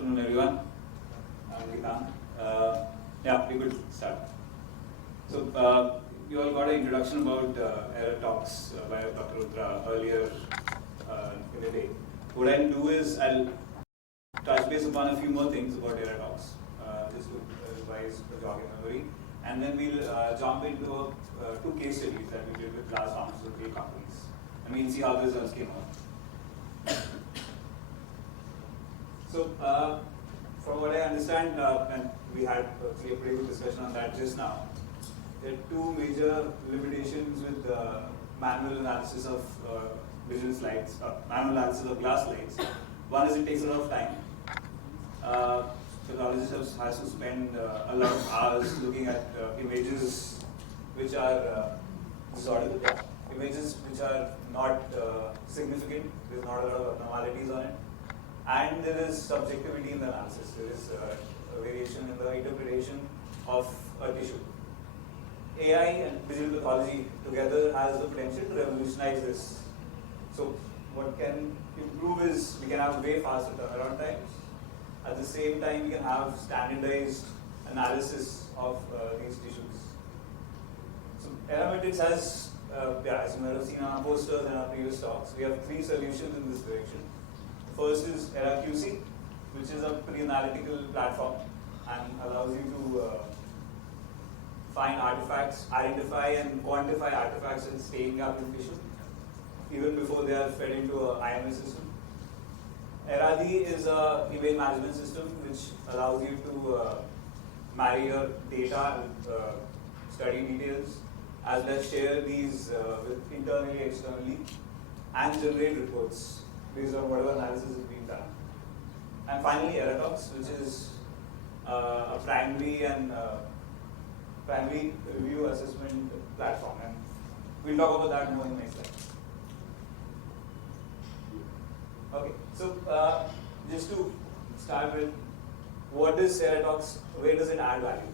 afternoon, everyone. I'm Geetank. Yeah, we could start. So, you all got an introduction about AIRATox by Dr. Rudra earlier in the day. What I'll do is I'll touch base upon a few more things about AIRATox, just to revise the jog in memory, and then we'll jump into two case studies that we did with large pharmaceutical companies, and we'll see how the results came out. So, from what I understand, and we had a pretty good discussion on that just now, there are two major limitations with manual analysis of vision slides, manual analysis of glass slides. One is it takes a lot of time. Pathologist has to spend a lot of hours looking at images which are disordered, images which are not significant, there's not a lot of abnormalities on it. And there is subjectivity in the analysis. There is a variation in the interpretation of a tissue. AI and digital pathology together has the potential to revolutionize this. So what can improve is we can have way faster turnaround times. At the same time, we can have standardized analysis of these tissues. So AIRATox has, as you might have seen on our posters and our previous talks, we have three solutions in this direction. First is AIRAQC, which is a pre-analytical platform and allows you to find artifacts, identify and quantify artifacts and staying up in tissue, even before they are fed into an IMS system. AIRAD is an email management system which allows you to marry your data with study details, as well as share these with internally, externally, and generate reports based on whatever analysis is being done. And finally, AIRATox, which is a primary review assessment platform, and we'll talk about that more in the next slide. Okay, so just to start with, what is AIRATox? Where does it add value?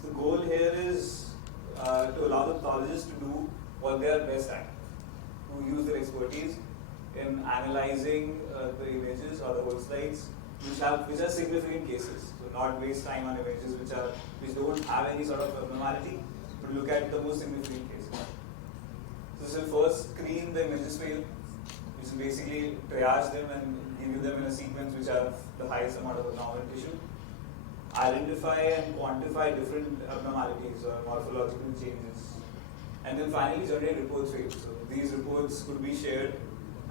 So the goal here is to allow the pathologists to do what they are best at, to use their expertise in analyzing the images or the whole slides which are significant cases. So not waste time on images which don't have any sort of abnormality, but look at the most significant cases. So this will first screen the images for you, which will basically triage them and give you them in a sequence which have the highest amount of abnormal tissue. Identify and quantify different abnormalities or morphological changes. And then finally generate reports for you. So these reports could be shared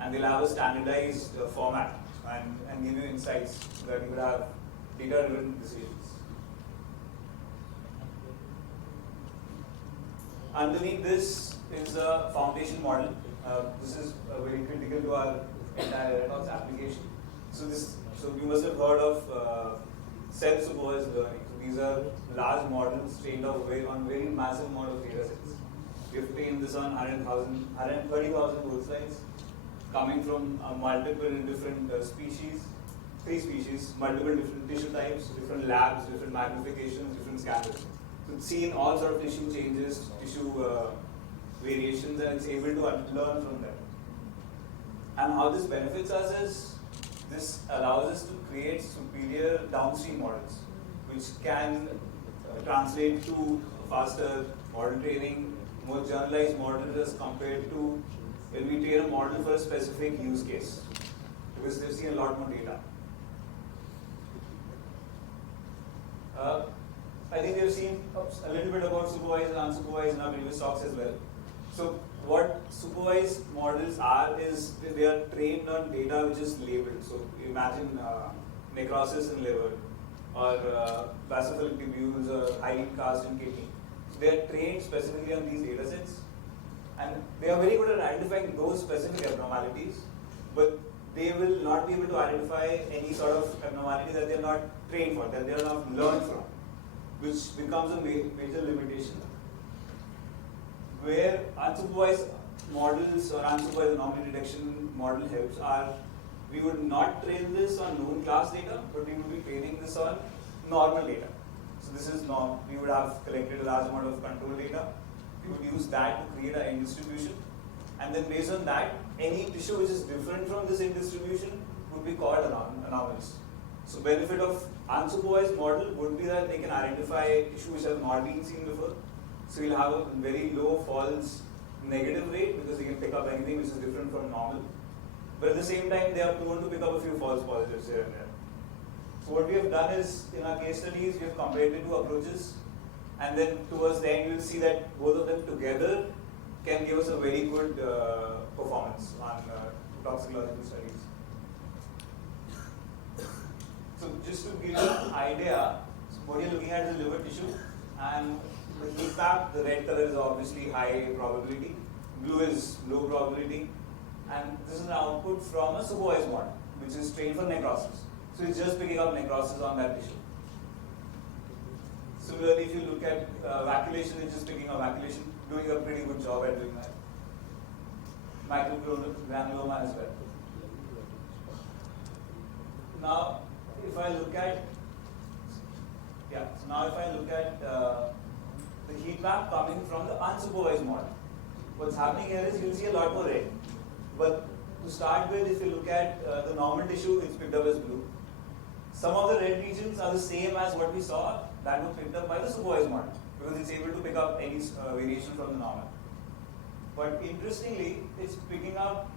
and they'll have a standardized format and give you insights so that you would have data-driven decisions. Underneath this is a foundation model. This is very critical to our entire AIRATox application. So you must have heard of self-supervised learning. So these are large models trained on very massive amount of data sets. We have trained this on 130,000 whole slides, coming from multiple different species, 3 species, multiple different tissue types, different labs, different magnifications, different scanners. So it's seen all sort of tissue changes, tissue variations, and it's able to learn from them. And how this benefits us is, this allows us to create superior downstream models, which can translate to faster model training, more generalized models as compared to when we train a model for a specific use case, because they've seen a lot more data. I think we've seen a little bit about supervised and unsupervised in our previous talks as well. So what supervised models are is they are trained on data which is labeled. So imagine necrosis in liver or basophilic tubules or highly cast in kidney. So they are trained specifically on these data sets. And they are very good at identifying those specific abnormalities, but they will not be able to identify any sort of abnormality that they are not trained for, that they are not learned from, which becomes a major limitation. Where unsupervised models or unsupervised anomaly detection model helps are, we would not train this on known class data, but we would be training this on normal data. So this is norm. We would have collected a large amount of control data. We would use that to create an end distribution. And then based on that, any tissue which is different from this end distribution would be called anomalies. So benefit of unsupervised model would be that they can identify tissue which has not been seen before. So you'll have a very low false negative rate because you can pick up anything which is different from normal. But at the same time, they are prone to pick up a few false positives here and there. So what we have done is, in our case studies, we have compared the two approaches, and then towards the end, you will see that both of them together can give us a very good performance on toxicological studies. So just to give you an idea, so what you're looking at is liver tissue, and the heat map, the red color is obviously high probability, blue is low probability, and this is an output from a supervised model, which is trained for necrosis. So it's just picking up necrosis on that tissue. Similarly, if you look at vacculation, it's just picking up vacculation, doing a pretty good job at doing that. Microgranuloma as well. Now, if I look at the heat map coming from the unsupervised model, what's happening here is you'll see a lot more red. But to start with, if you look at the normal tissue, it's picked up as blue. Some of the red regions are the same as what we saw that were picked up by the supervised model because it's able to pick up any variation from the normal. But interestingly, it's picking up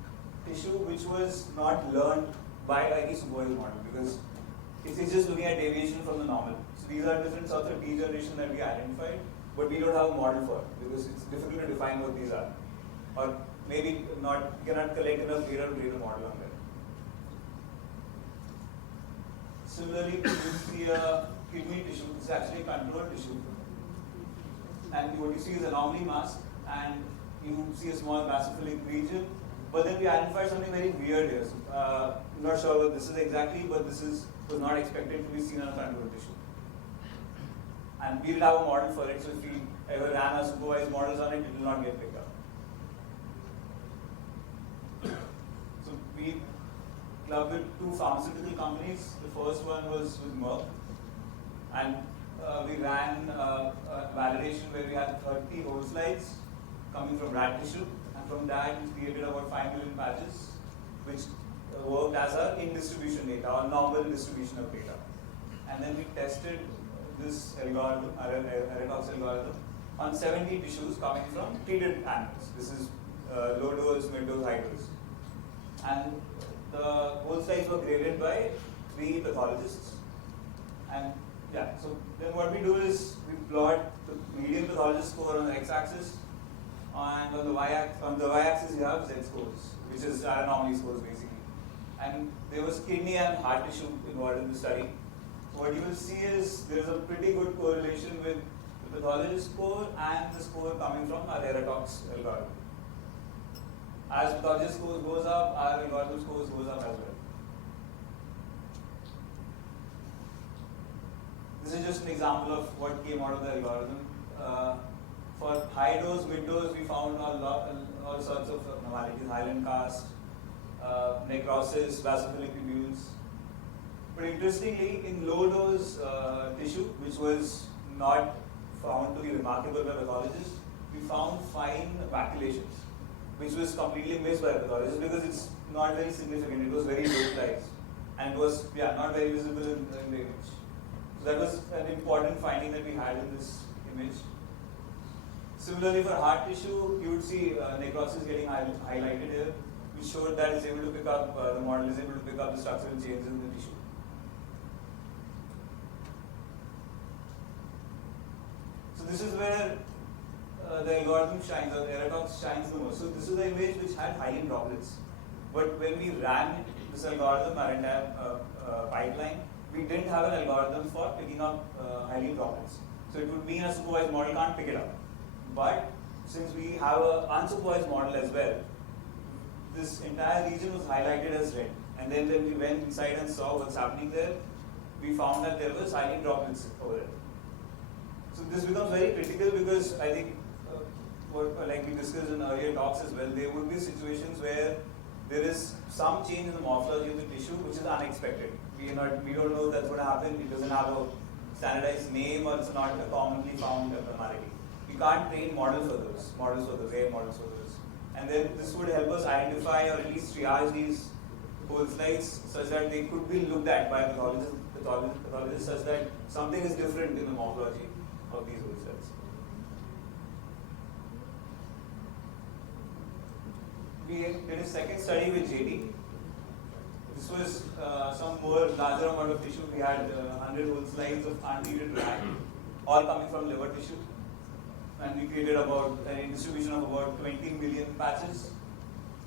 tissue which was not learned by any supervised model because it's just looking at deviation from the normal. So these are different sorts of degeneration that we identified, but we don't have a model for it because it's difficult to define what these are. Or maybe not, cannot collect enough data to create a model on them. Similarly, you see a kidney tissue, this is actually a controlled tissue. And what you see is anomaly mask, and you see a small basophilic region. But then we identified something very weird here. So, I'm not sure what this is exactly, but this was not expected to be seen on a controlled tissue. And we didn't have a model for it, so if we ever ran our supervised models on it, it will not get picked up. So we clubbed with two pharmaceutical companies. The first one was with Merck, and we ran a validation where we had 30 whole slides coming from rat tissue, and from that we created about 5 million patches, which worked as our in-distribution data or normal distribution of data. And then we tested this algorithm, AIRATox algorithm, on 70 tissues coming from treated animals. This is low dose, mid dose, high dose. And the whole slides were graded by 3 pathologists. And yeah, so then what we do is we plot the median pathologist score on the x-axis, and on the y-axis you have Z scores, which is our anomaly scores basically. And there was kidney and heart tissue involved in the study. What you will see is there is a pretty good correlation with the pathologist score and the score coming from our AIRATox algorithm. As pathologist score goes up, our algorithm scores goes up as well. This is just an example of what came out of the algorithm. For high dose, mid dose, we found all sorts of anomalies, Highland cast, necrosis, basophilic tubules. But interestingly, in low dose tissue, which was not found to be remarkable by pathologists, we found fine vacuolations, which was completely missed by pathologists because it's not very significant. It was very localized, and it was not very visible in the image. So that was an important finding that we had in this image. Similarly, for heart tissue, you would see necrosis getting highlighted here, which showed that it's able to pick up, the model is able to pick up the structural changes in the tissue. So this is where the algorithm shines, or AIRATox shines the most. So this is the image which had hyaline droplets. But when we ran this algorithm, our entire pipeline, we didn't have an algorithm for picking up hyaline droplets. So it would mean a supervised model can't pick it up. But since we have an unsupervised model as well, this entire region was highlighted as red. And then when we went inside and saw what's happening there, we found that there was hyaline droplets over there. So this becomes very critical because I think, like we discussed in earlier talks as well, there would be situations where there is some change in the morphology of the tissue which is unexpected. We don't know that's going to happen. It doesn't have a standardized name, or it's not a commonly found abnormality. We can't train models for those, rare models for those. And then this would help us identify or at least triage these whole slides such that they could be looked at by pathologists pathologists such that something is different in the morphology of these old cells. We did a second study with JT. This was some more larger amount of tissue. We had 100 whole slides of untreated rat, all coming from liver tissue. And we created about a distribution of about 20 million patches.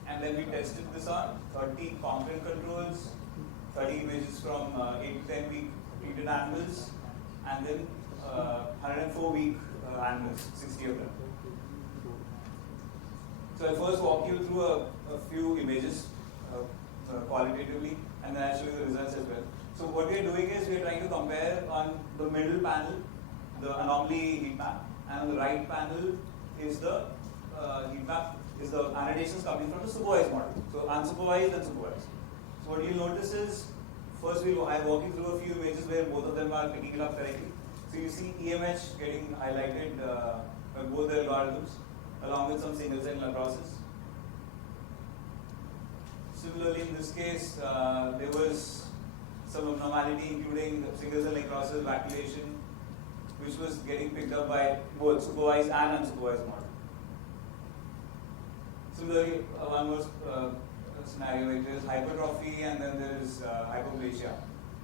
And then we tested this on 30 competent controls, 30 images from 8 to 10 week treated animals, and then 104 week animals, 60 of them. So I'll first walk you through a few images qualitatively, and then I'll show you the results as well. So what we're doing is we're trying to compare on the middle panel the anomaly heat map, and on the right panel is the heat map, is the annotations coming from the supervised model. So unsupervised and supervised. So what you'll notice is, first I'll walk you through a few images where both of them are picking it up correctly. So you see EMH getting highlighted by both the algorithms, along with some single cell necrosis. Similarly, in this case, there was some abnormality, including single cell necrosis, vacillation, which was getting picked up by both supervised and unsupervised model. Similarly, one was scenario where there is hypertrophy and then there is hypoplasia.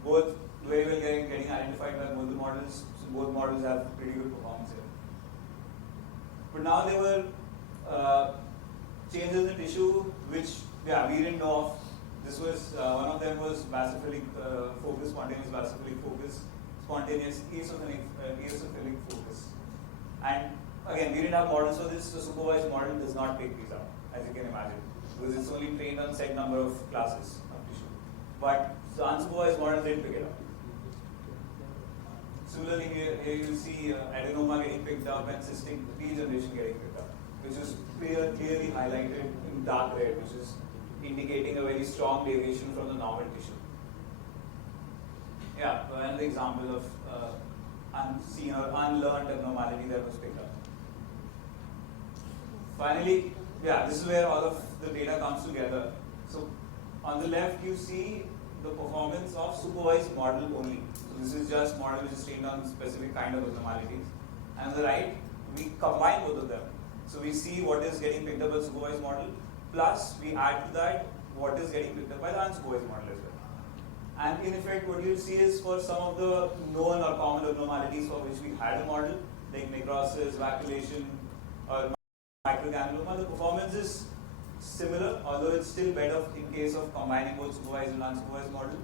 Both very well getting identified by both the models, so both models have pretty good performance here. But now there were changes in tissue which we didn't know of. This was, one of them was basophilic focus, spontaneous basophilic focus, spontaneous eosinophilic focus. And again, we didn't have models for this, so supervised model does not pick these up, as you can imagine, because it's only trained on set number of classes of tissue. But the unsupervised model did pick it up. Similarly, here you see adenoma getting picked up and cystic regeneration getting picked up, which is clearly highlighted in dark red, which is indicating a very strong deviation from the normal tissue. Yeah, another example of unseen or unlearned abnormality that was picked up. Finally, this is where all of the data comes together. So on the left, you see the performance of supervised model only. So this is just model which is trained on specific kind of abnormalities. And on the right, we combine both of them. So we see what is getting picked up by the supervised model, plus we add to that what is getting picked up by the unsupervised model as well. And in effect, what you'll see is for some of the known or common abnormalities for which we had a model, like necrosis, vacillation, or microgranuloma, the performance is similar, although it's still better in case of combining both supervised and unsupervised model.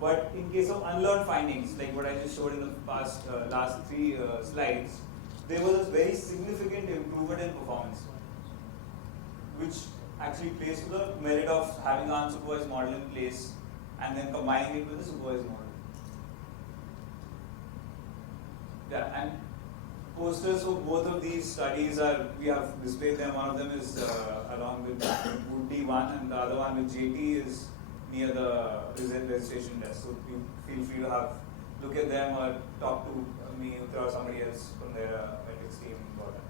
But in case of unlearned findings, like what I just showed in the past last 3 slides, there was a very significant improvement in performance, which actually plays to the merit of having an unsupervised model in place and then combining it with the supervised model. Yeah, and posters for both of these studies we have displayed them. One of them is along with D1 and the other one with JT is near the registration desk. So you feel free to look at them or talk to me or somebody else from their ethics team about that.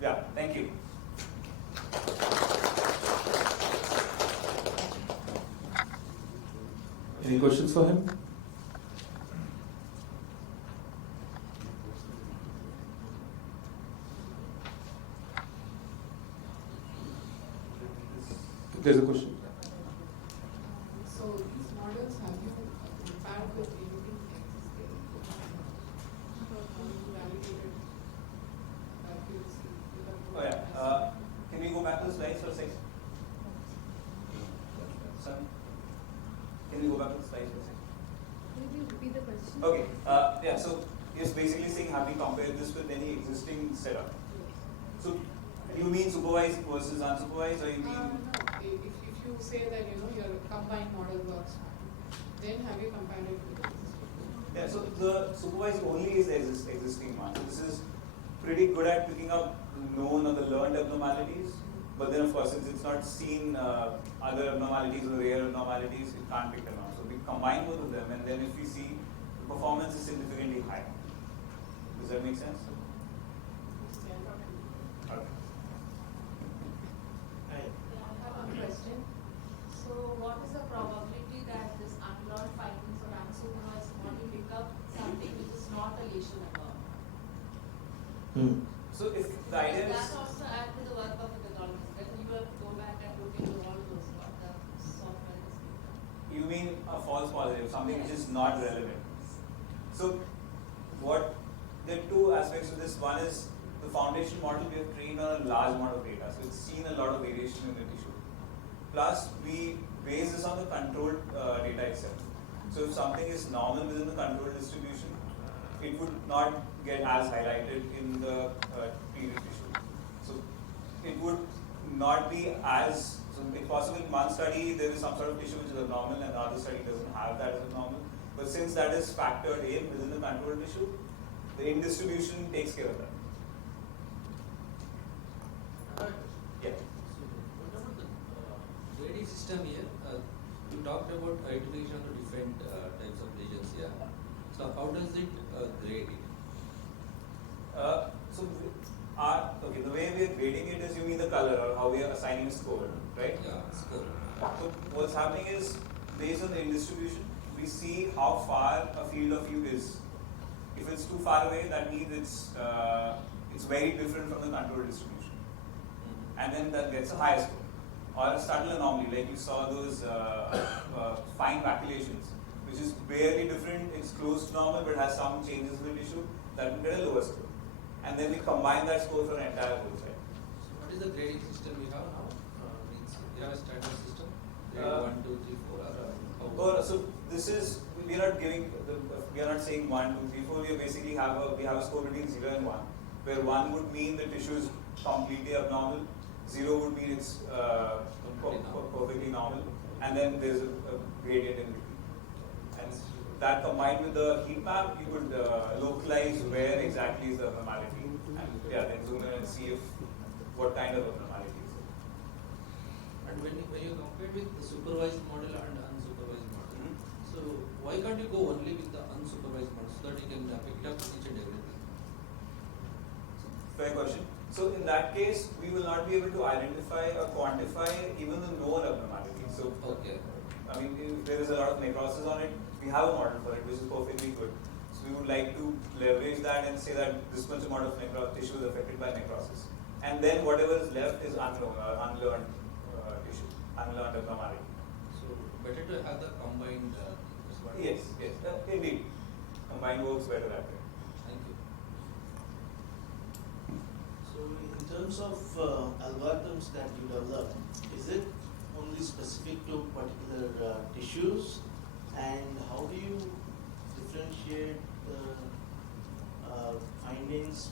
Yeah, thank you. Any questions for him? There's a question. So these models, have you compared with anything existing? Validated accuracy? Oh yeah. Can we go back to the slides for a second? Son, can we go back to the slides for a second? Can you repeat the question? Okay. Yeah. So it's basically saying, have we compared this with any existing setup? So you mean supervised versus unsupervised, or you mean? No. If you say that your combined model works fine, then have you compared it with the existing? Yeah. So the supervised only is the existing one. So this is pretty good at picking up known or the learned abnormalities. But then, of course, since it's not seen other abnormalities or rare abnormalities, it can't pick them up. So we combine both of them, and then if we see the performance is significantly high. Does that make sense? Okay. I have a question. So, what is the probability that this unlearned findings of if the idea is, That also add to the work of the pathologist, that you have to go back and look into all those what the software is doing. you mean a false positive, something which is not relevant. So what there are two aspects of this. One is the foundation model we have trained on a large amount of data, so it's seen a lot of variation in the tissue. Plus we base this on the controlled data itself. So if something is normal within the controlled distribution, it would not get as highlighted in the treated tissue. So it would not be as, so if possible in one study there is some sort of tissue which is abnormal and the other study doesn't have that as abnormal. But since that is factored in within the controlled tissue, the in distribution takes care of that. Yeah. So, what about the grading system here? You talked about iteration of different types of lesions here. So, how does it grade it? Okay, the way we are grading it is, you mean the color or how we are assigning a score, right? Yeah, score. So what's happening is, based on the in distribution, we see how far a field of view is. If it's too far away, that means it's very different from the control distribution, and then that gets a higher score. Or a subtle anomaly, like you saw those fine vacillations, which is barely different. It's close to normal, but has some changes in the tissue. That will get a lower score, and then we combine that score for an entire whole set. So, what is the grading system we have now? Means you have a standard system? Grade 1, 2, 3, 4, or how? So this is, we are not giving we are not saying 1, 2, 3, 4. We basically have a score between 0 and 1, where 1 would mean the tissue is completely abnormal, 0 would mean it's perfectly normal, and then there's a gradient in between. And that combined with the heat map, you could localize where exactly is the abnormality, and then zoom in and see what kind of abnormality is it. And when you compare with the supervised model and unsupervised model, so why can't you go only with the unsupervised model so that you can pick it up each and everything? Fair question. So in that case, we will not be able to identify or quantify even the known abnormalities. So Okay. I mean, if there is a lot of necrosis on it, we have a model for it, which is perfectly good. So we would like to leverage that and say that this much amount of tissue is affected by necrosis, and then whatever is left is unlearned tissue, unlearned abnormality. So better to have the combined. Yes, indeed. Combined works better that way. Thank you. So in terms of algorithms that you develop, is it only specific to particular tissues, and how do you differentiate the findings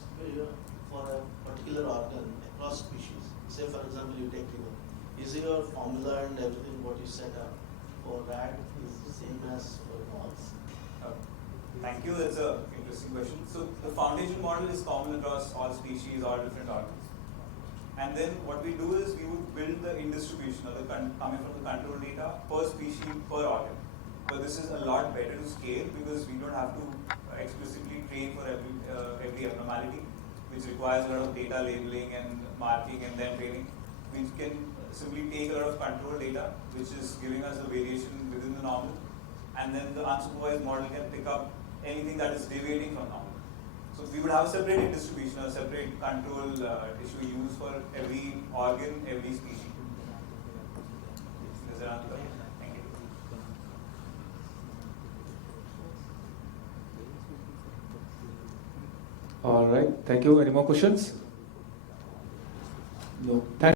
for a particular organ across species? Say for example you take liver. Is your formula and everything what you set up for rat is the same as for dogs? Thank you, that's an interesting question. So the foundation model is common across all species, all different organs. And then what we do is we would build the in distribution or the coming from the control data per species, per organ. But this is a lot better to scale because we don't have to explicitly train for every abnormality, which requires a lot of data labeling and marking and then training. We can simply take a lot of control data, which is giving us the variation within the normal, and then the unsupervised model can pick up anything that is deviating from normal. So we would have a separate distribution, a separate control tissue used for every organ, every species. Is there another? Thank you. All right. Thank you. Any more questions? No. Thank